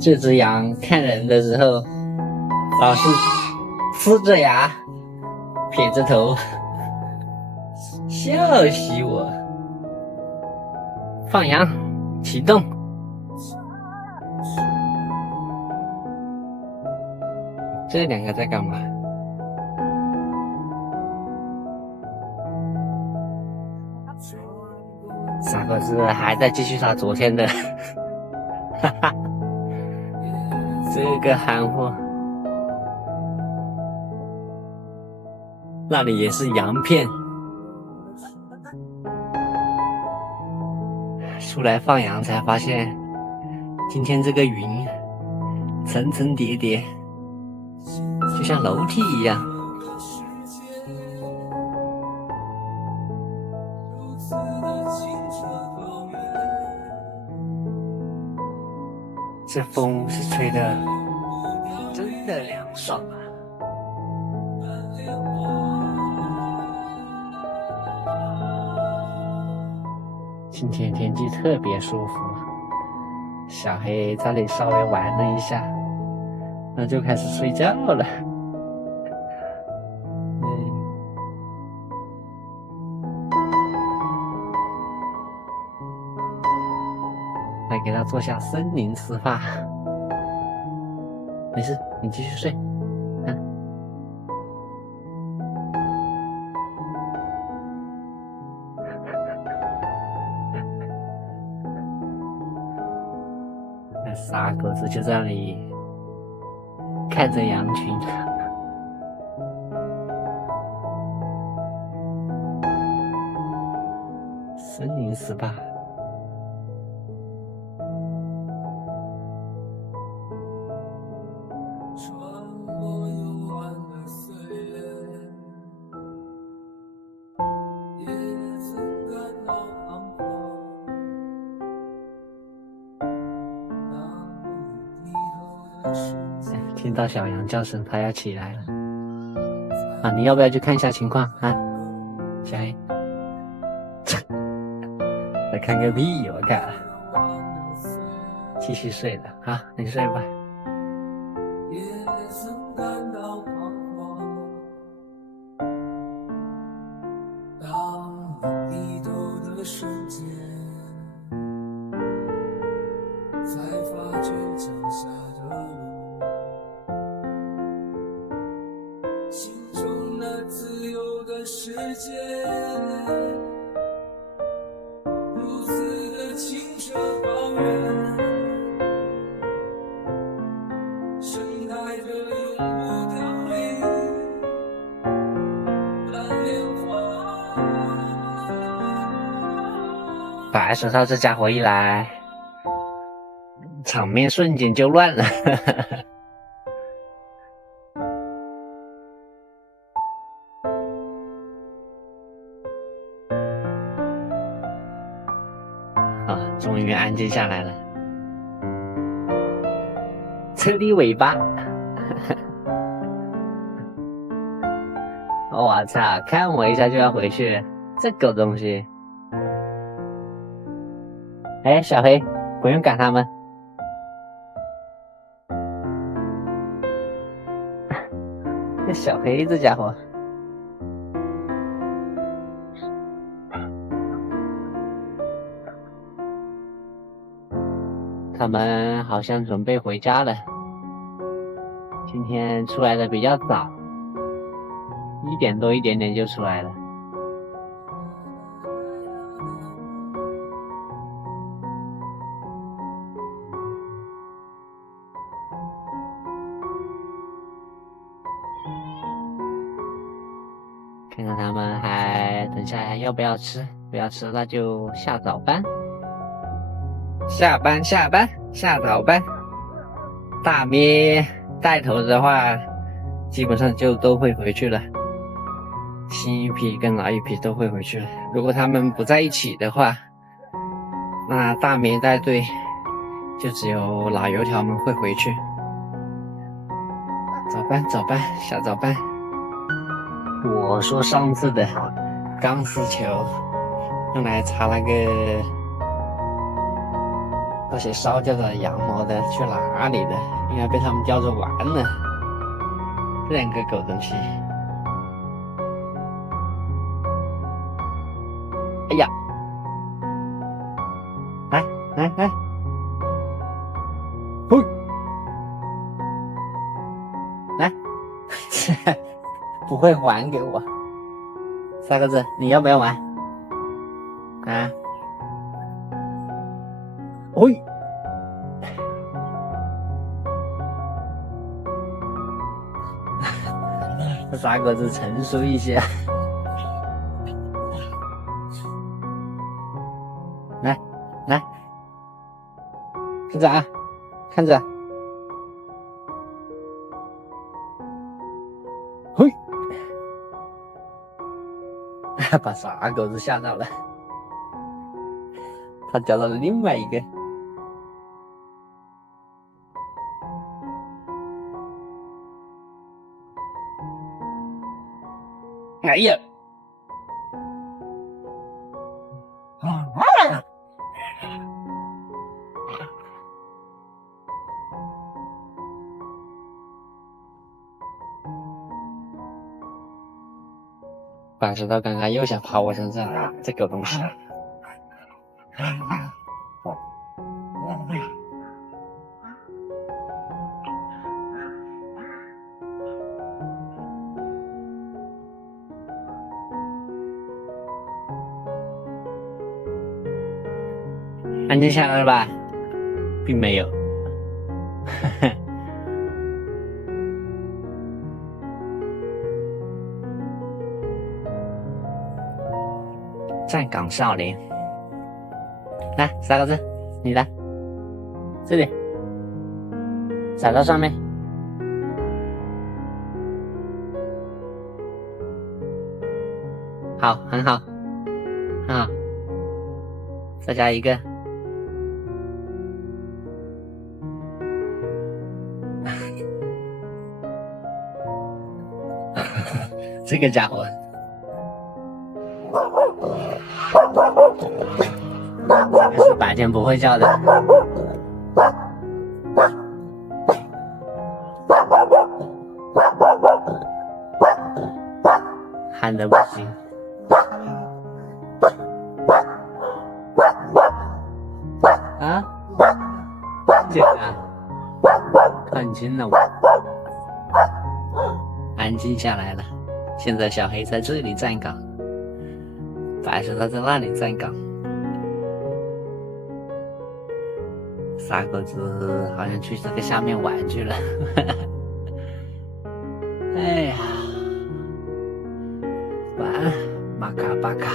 这只羊看人的时候，老是呲着牙，撇着头，笑死我。放羊，启动。这两个在干嘛？傻猴子还在继续他昨天的，哈哈，这个憨货。那里也是羊片，出来放羊才发现，今天这个云层层叠叠，就像楼梯一样。这风是吹的真的凉爽啊！今天天气特别舒服，小黑在那里稍微玩了一下，那就开始睡觉了。来给他做下森林SPA。没事，你继续睡。那傻狗子就在那里看着羊群。森林SPA。听到小羊叫声，它要起来了啊！你要不要去看一下情况啊？小黑，再看个屁！我看，继续睡了啊，你睡吧。世界如此的清澈高原，盛开着永不凋零蓝莲花。白手套这家伙一来，场面瞬间就乱了。终于安静下来了。这里尾巴，我操！看我一下就要回去，这狗东西。哎，小黑，不用赶他们。这小黑这家伙。他们好像准备回家了。今天出来的比较早，1点多1点点就出来了。看看他们还等下要不要吃，不要吃那就下早班。下早班，大咩带头的话，基本上就都会回去了。新一批跟老一批都会回去了。如果他们不在一起的话，那大咩带队，就只有老油条们会回去。早班，下早班。我说上次的钢丝球，用来擦那个那些烧焦的羊毛的去哪里了？应该被他们叼着玩了。这两个狗东西，哎呀，来来来，嘿，来，不会还给我。三个字，你要不要玩？啊？喂。傻狗子成熟一些，来来，看着啊，看着，嘿，把傻狗子吓到了，他找到了另外一个。哎呀！板石头刚刚又想爬我身上，这狗东西。安静下来了吧？并没有。站岗少年，来3个字，你来，这里，踩到上面，好，很好，很好，再加一个。这个家伙是白天不会叫的，喊得不行。啊，这个看清了我，安静下来了。现在小黑在这里站岗，白石头在那里站岗。傻狗子好像去这个下面玩去了。哎呀，晚安，玛卡巴卡。